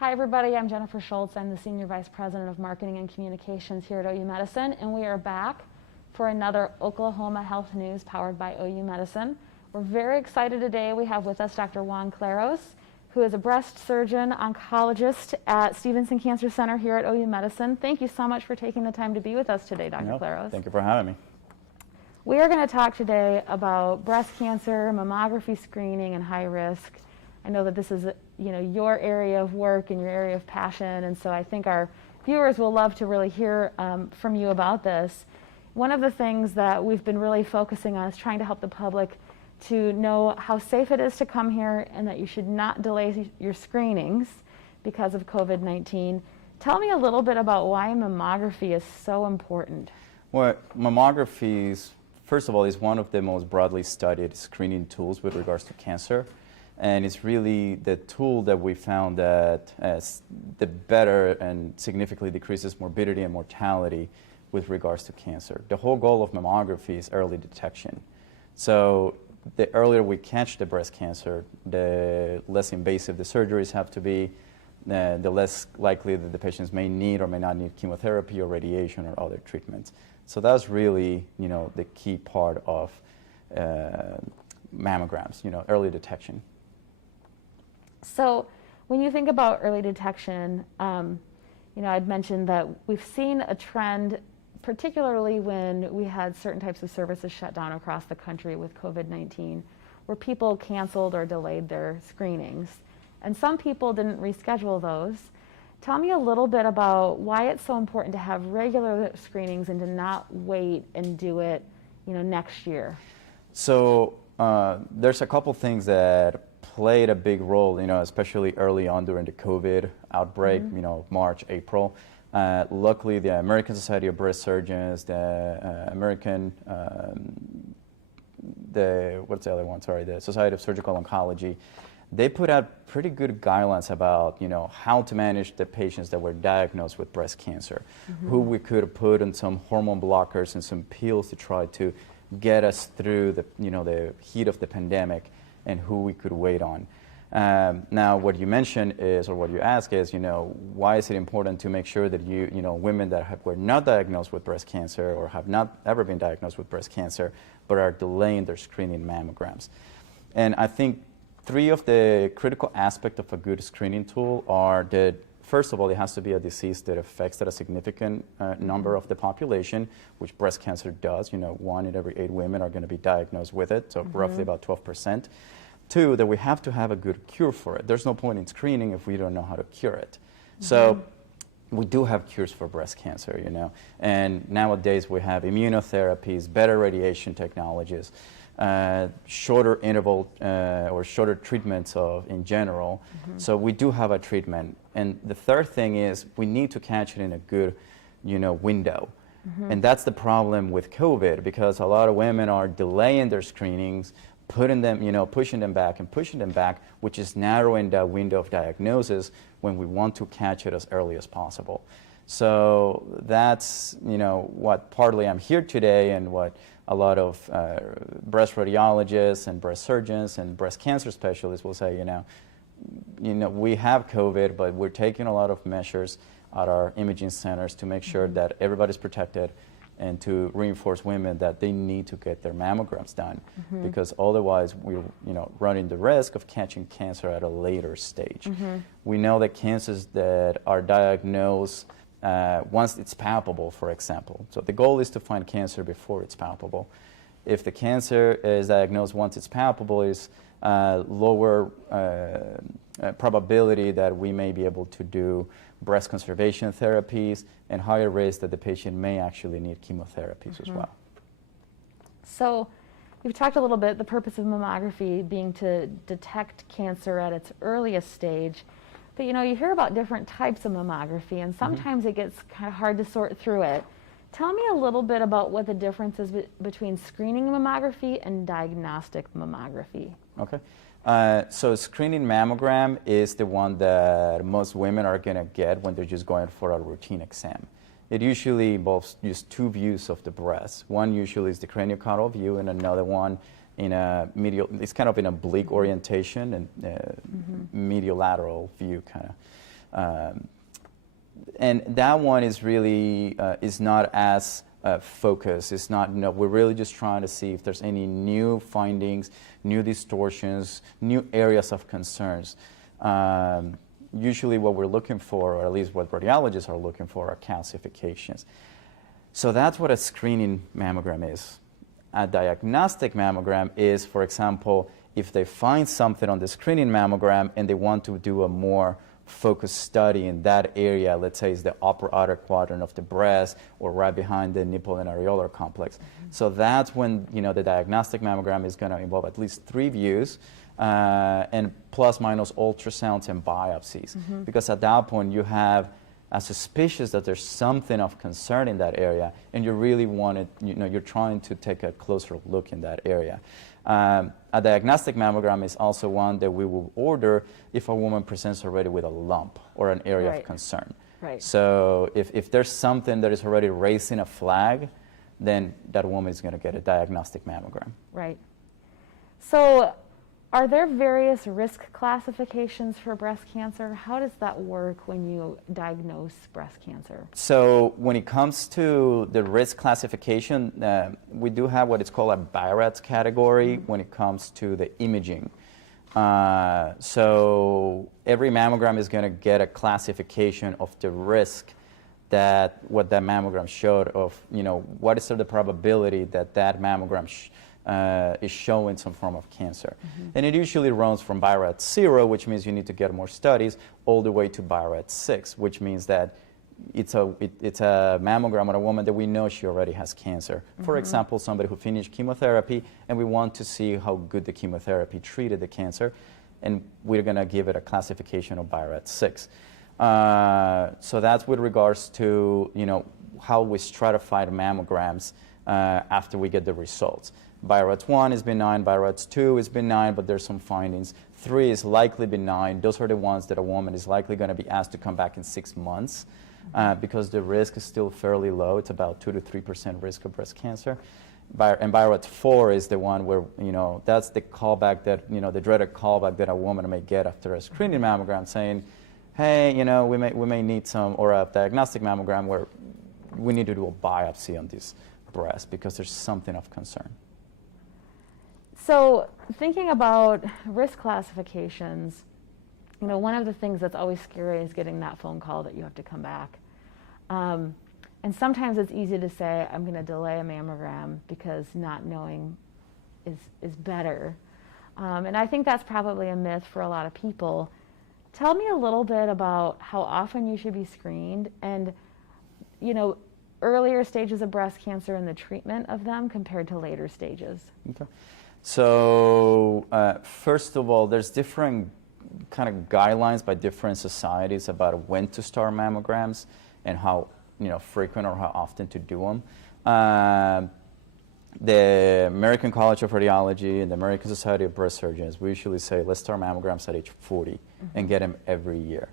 Hi everybody, I'm Jennifer Schultz. I'm the Senior Vice President of Marketing and Communications here at OU Medicine, and we are back for another Oklahoma Health News powered by OU Medicine. We're very excited today. We have with us Dr. Juan Claros, who is a breast surgeon oncologist at Stephenson Cancer Center here at OU Medicine. Thank you so much for taking the time to be with us today, Dr. Claros. Thank you for having me. We are going to talk today about breast cancer, mammography screening, and high risk. I know that this is, your area of work and your area of passion, and so I think our viewers will love to really hear from you about this. One of the things that we've been really focusing on is trying to help the public to know how safe it is to come here and that you should not delay your screenings because of COVID-19. Tell me a little bit about why mammography is so important. Well, mammography is, first of all, is one of the most broadly studied screening tools with regards to cancer. And it's really the tool that we found that the better and significantly decreases morbidity and mortality with regards to cancer. The whole goal of mammography is early detection. So the earlier we catch the breast cancer, the less invasive the surgeries have to be, the less likely that the patients may need or may not need chemotherapy or radiation or other treatments. So that's really, the key part of mammograms, early detection. So when you think about early detection, I'd mentioned that we've seen a trend, particularly when we had certain types of services shut down across the country with COVID-19, where people canceled or delayed their screenings. And some people didn't reschedule those. Tell me a little bit about why it's so important to have regular screenings and to not wait and do it, next year. So there's a couple things that played a big role, especially early on during the COVID outbreak, March, April. Luckily, the American Society of Breast Surgeons, the the Society of Surgical Oncology, they put out pretty good guidelines about, how to manage the patients that were diagnosed with breast cancer, who we could put on some hormone blockers and some pills to try to get us through the heat of the pandemic, and who we could wait on. Now, what you mentioned is, or what you ask is, why is it important to make sure that women that were not diagnosed with breast cancer or have not ever been diagnosed with breast cancer, but are delaying their screening mammograms? And I think three of the critical aspects of a good screening tool are that, first of all, it has to be a disease that affects a significant number of the population, which breast cancer does. 1 in every 8 women are going to be diagnosed with it, so roughly about 12%. 2, that we have to have a good cure for it. There's no point in screening if we don't know how to cure it. So we do have cures for breast cancer, and nowadays we have immunotherapies, better radiation technologies, shorter interval or shorter treatments in general. So we do have a treatment. And the third thing is we need to catch it in a good, window. And that's the problem with COVID, because a lot of women are delaying their screenings, pushing them back, which is narrowing the window of diagnosis when we want to catch it as early as possible. So that's, what partly I'm here today, and what a lot of breast radiologists and breast surgeons and breast cancer specialists will say, we have COVID, but we're taking a lot of measures at our imaging centers to make sure that everybody's protected, and to reinforce women that they need to get their mammograms done, because otherwise we're running the risk of catching cancer at a later stage. We know that cancers that are diagnosed once it's palpable, for example. So the goal is to find cancer before it's palpable. If the cancer is diagnosed once it's palpable, is lower probability that we may be able to do breast conservation therapies, and higher risk that the patient may actually need chemotherapies as well. So you've talked a little bit, the purpose of mammography being to detect cancer at its earliest stage. But you hear about different types of mammography, and sometimes it gets kind of hard to sort through it. Tell me a little bit about what the difference is between screening mammography and diagnostic mammography. Okay. So screening mammogram is the one that most women are going to get when they're just going for a routine exam. It usually involves just 2 views of the breast. One usually is the craniocaudal view, and another one in a it's kind of in a oblique orientation and medial lateral view kind of. And that one is really is not as focused. It's not, we're really just trying to see if there's any new findings, new distortions, new areas of concerns. Usually what we're looking for, or at least what radiologists are looking for, are calcifications. So that's what a screening mammogram is. A diagnostic mammogram is, for example, if they find something on the screening mammogram and they want to do a more focused study in that area, let's say it's the upper outer quadrant of the breast or right behind the nipple and areolar complex. So that's when the diagnostic mammogram is going to involve at least 3 views and plus minus ultrasounds and biopsies. Because at that point you have a suspicious that there's something of concern in that area, and you really want it, you're trying to take a closer look in that area. A diagnostic mammogram is also one that we will order if a woman presents already with a lump or an area of concern. So if there's something that is already raising a flag, then that woman is going to get a diagnostic mammogram. Right. So are there various risk classifications for breast cancer? How does that work when you diagnose breast cancer? So when it comes to the risk classification, we do have what is called a BI-RADS category when it comes to the imaging. So every mammogram is going to get a classification of the risk that what that mammogram showed of, what is the probability that that mammogram is showing some form of cancer. And it usually runs from BI-RADS 0, which means you need to get more studies, all the way to BI-RADS 6, which means that it's a mammogram on a woman that we know she already has cancer. For example, somebody who finished chemotherapy, and we want to see how good the chemotherapy treated the cancer, and we're going to give it a classification of BI-RADS 6. So that's with regards to how we stratify the mammograms after we get the results. BI-RADS 1 is benign, BI-RADS 2 is benign, but there's some findings. 3 is likely benign. Those are the ones that a woman is likely going to be asked to come back in 6 months because the risk is still fairly low. It's about 2 to 3% risk of breast cancer. And BI-RADS 4 is the one where, that's the callback that, the dreaded callback that a woman may get after a screening mammogram saying, hey, we may need some, or a diagnostic mammogram where we need to do a biopsy on this breast because there's something of concern. So thinking about risk classifications, one of the things that's always scary is getting that phone call that you have to come back. And sometimes it's easy to say, I'm going to delay a mammogram because not knowing is better. And I think that's probably a myth for a lot of people. Tell me a little bit about how often you should be screened and, earlier stages of breast cancer and the treatment of them compared to later stages. Okay. So first of all, there's different kind of guidelines by different societies about when to start mammograms and how frequent or how often to do them. The American College of Radiology and the American Society of Breast Surgeons, we usually say let's start mammograms at age 40 and get them every year.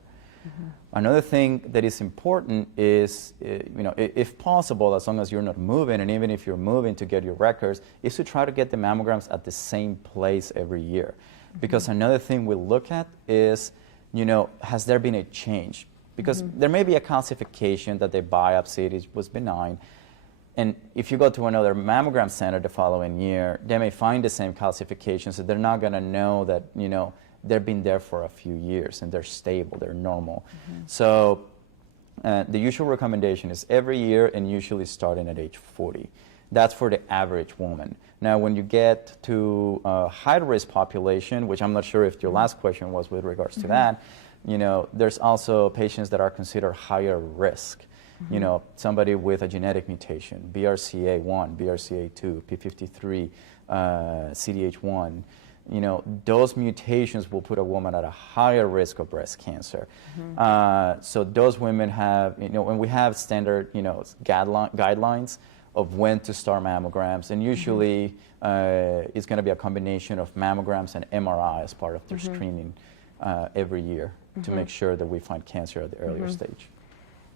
Another thing that is important is, if possible, as long as you're not moving, and even if you're moving to get your records, is to try to get the mammograms at the same place every year. Because another thing we look at is, has there been a change? Because there may be a calcification that they biopsied, it was benign, and if you go to another mammogram center the following year, they may find the same calcification, so they're not going to know that, they've been there for a few years and they're stable, they're normal. So the usual recommendation is every year and usually starting at age 40. That's for the average woman. Now, when you get to a high-risk population, which I'm not sure if your last question was with regards to that, there's also patients that are considered higher risk. Somebody with a genetic mutation, BRCA1, BRCA2, P53, CDH1, those mutations will put a woman at a higher risk of breast cancer. So those women have, and we have standard, guidelines of when to start mammograms, and usually it's going to be a combination of mammograms and MRI as part of their screening every year to make sure that we find cancer at the earlier stage.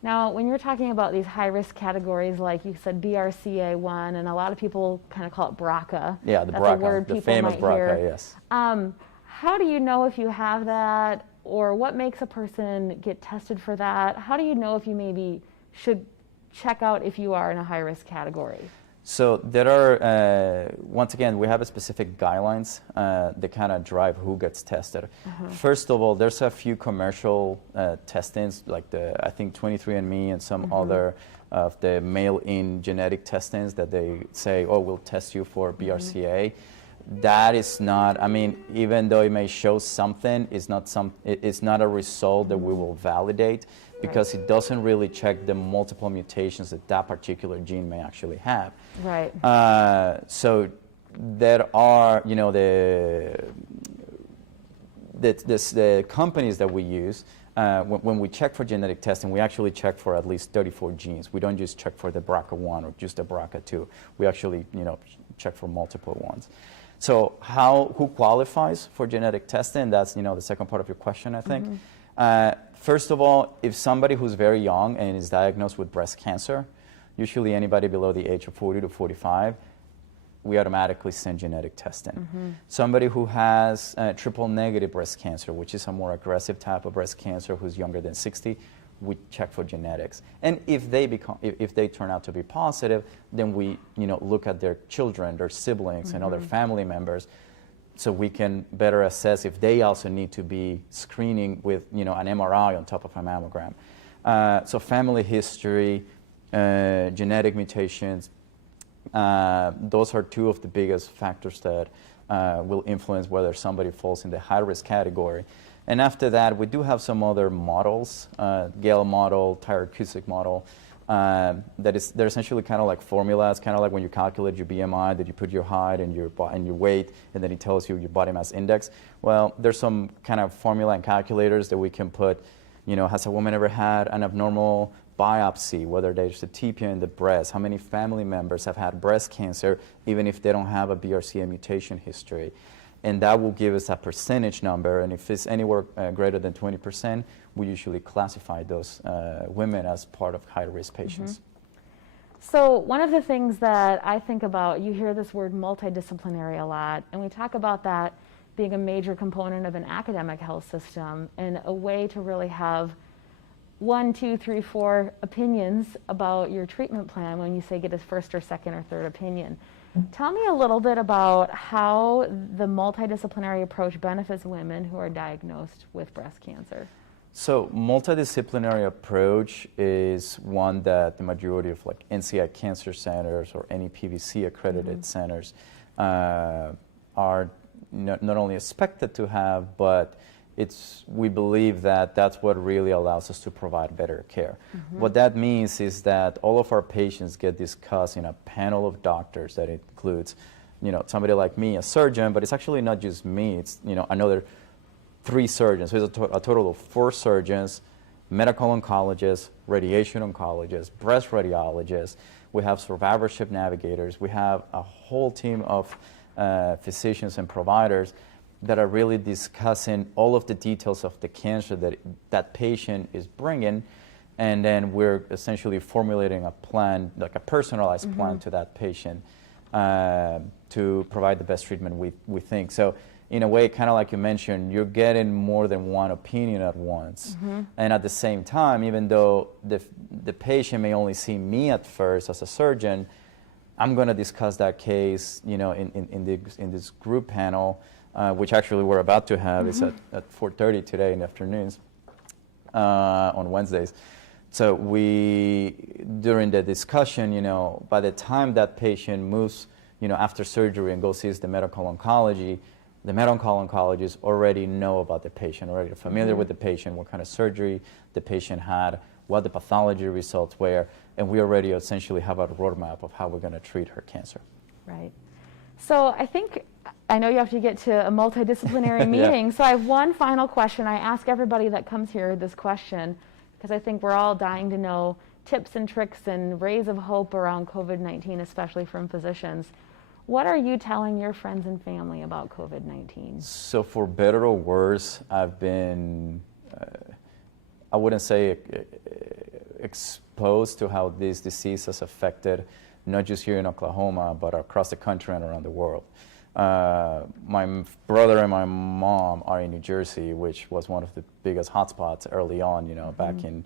Now, when you're talking about these high-risk categories, like you said, BRCA1, and a lot of people kind of call it BRCA. Yeah, the That's BRCA, a word the people famous might BRCA, hear. yes. How do you know if you have that? or what makes a person get tested for that? How do you know if you maybe should check out if you are in a high-risk category? So there are, once again, we have a specific guidelines that kind of drive who gets tested. First of all, there's a few commercial testings, like I think 23andMe and some other of the mail-in genetic testings that they say, oh, we'll test you for BRCA. That is not, I mean, even though it may show something, it's not a result that we will validate, because it doesn't really check the multiple mutations that that particular gene may actually have. Right. So there are, you know, the companies that we use, when we check for genetic testing, we actually check for at least 34 genes. We don't just check for the BRCA1 or just the BRCA2. We actually, you know, check for multiple ones. So who qualifies for genetic testing? That's, you know, the second part of your question, I think. First of all, if somebody who's very young and is diagnosed with breast cancer, usually anybody below the age of 40 to 45, we automatically send genetic testing. Somebody who has triple negative breast cancer, which is a more aggressive type of breast cancer, who's younger than 60, we check for genetics. And if they turn out to be positive, then we, you know, look at their children, their siblings, and other family members, so we can better assess if they also need to be screening with, you know, an MRI on top of a mammogram. So family history, genetic mutations, those are two of the biggest factors that will influence whether somebody falls in the high-risk category. And after that, we do have some other models, Gale model, Tyrer-Cuzick model, they're essentially kind of like formulas, kind of like when you calculate your BMI, that you put your height and your weight, and then it tells you your body mass index. Well, there's some kind of formula and calculators that we can put, you know, has a woman ever had an abnormal biopsy, whether there's a TPA in the breast, how many family members have had breast cancer, even if they don't have a BRCA mutation history. And that will give us a percentage number, and if it's anywhere greater than 20%, we usually classify those women as part of high-risk patients. So one of the things that I think about, you hear this word multidisciplinary a lot, and we talk about that being a major component of an academic health system and a way to really have 1, 2, 3, 4 opinions about your treatment plan when you say get a first or second or third opinion. Tell me a little bit about how the multidisciplinary approach benefits women who are diagnosed with breast cancer. So multidisciplinary approach is one that the majority of like NCI cancer centers or any PVC accredited centers are not only expected to have, but we believe that that's what really allows us to provide better care. What that means is that all of our patients get discussed in a panel of doctors that includes, you know, somebody like me, a surgeon, but it's actually not just me, it's, you know, another 3 surgeons. So it's a total of 4 surgeons, medical oncologists, radiation oncologists, breast radiologists. We have survivorship navigators. We have a whole team of physicians and providers that are really discussing all of the details of the cancer that patient is bringing, and then we're essentially formulating a plan, like a personalized plan to that patient to provide the best treatment we think. So in a way, kind of like you mentioned, you're getting more than one opinion at once. And at the same time, even though the patient may only see me at first as a surgeon, I'm going to discuss that case, you know, in this group panel, which actually we're about to have. It's at 4:30 today in the afternoons, on Wednesdays. So during the discussion, you know, by the time that patient moves, you know, after surgery and goes sees the medical oncology, the medical oncologists already know about the patient, already familiar with the patient, what kind of surgery the patient had, what the pathology results were, and we already essentially have a roadmap of how we're going to treat her cancer. Right. So I know you have to get to a multidisciplinary meeting, so I have one final question. I ask everybody that comes here this question because I think we're all dying to know tips and tricks and rays of hope around COVID-19, especially from physicians. What are you telling your friends and family about COVID-19? So for better or worse, I've been, I wouldn't say exposed to how this disease has affected not just here in Oklahoma, but across the country and around the world. My brother and my mom are in New Jersey, which was one of the biggest hotspots early on, back in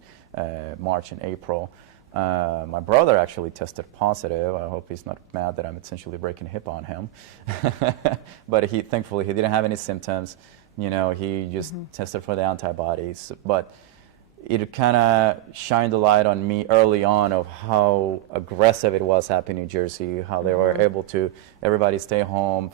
March and April. My brother actually tested positive. I hope he's not mad that I'm essentially breaking hip on him. But thankfully, he didn't have any symptoms. He just tested for the antibodies. But it kind of shined the light on me early on of how aggressive it was up in New Jersey, how they were able to, everybody stay home,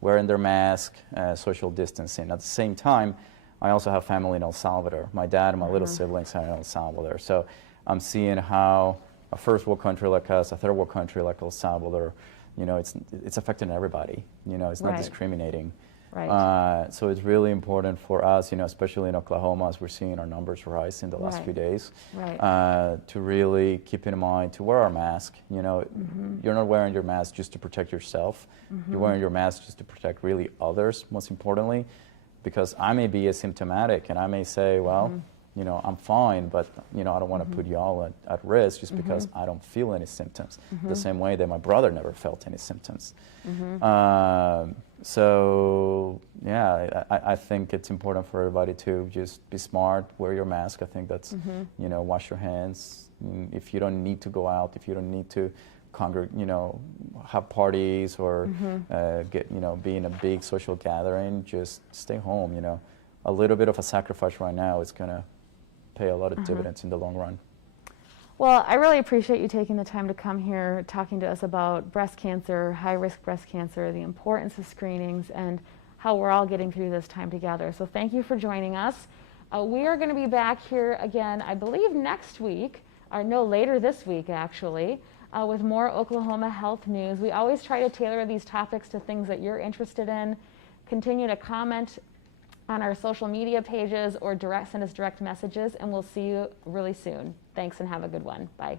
wearing their mask, social distancing. At the same time, I also have family in El Salvador. My dad and my little siblings are in El Salvador. So I'm seeing how a first world country like us, a third world country like El Salvador, it's affecting everybody. It's not discriminating. Right. So it's really important for us, especially in Oklahoma, as we're seeing our numbers rise in the last few days, to really keep in mind to wear our mask. You're not wearing your mask just to protect yourself. You're wearing your mask just to protect really others, most importantly, because I may be asymptomatic and I may say, well, I'm fine, but, I don't want to put you all at risk just because I don't feel any symptoms, the same way that my brother never felt any symptoms. So, yeah, I think it's important for everybody to just be smart, wear your mask. I think that's, wash your hands. If you don't need to go out, if you don't need to have parties or be in a big social gathering, just stay home, A little bit of a sacrifice right now is going to pay a lot of dividends in the long run. Well, I really appreciate you taking the time to come here, talking to us about breast cancer, high-risk breast cancer, the importance of screenings, and how we're all getting through this time together. So thank you for joining us. We are going to be back here again, I believe, next week, or no, later this week, actually, with more Oklahoma health news. We always try to tailor these topics to things that you're interested in. Continue to comment on our social media pages or send us direct messages, and we'll see you really soon. Thanks and have a good one. Bye.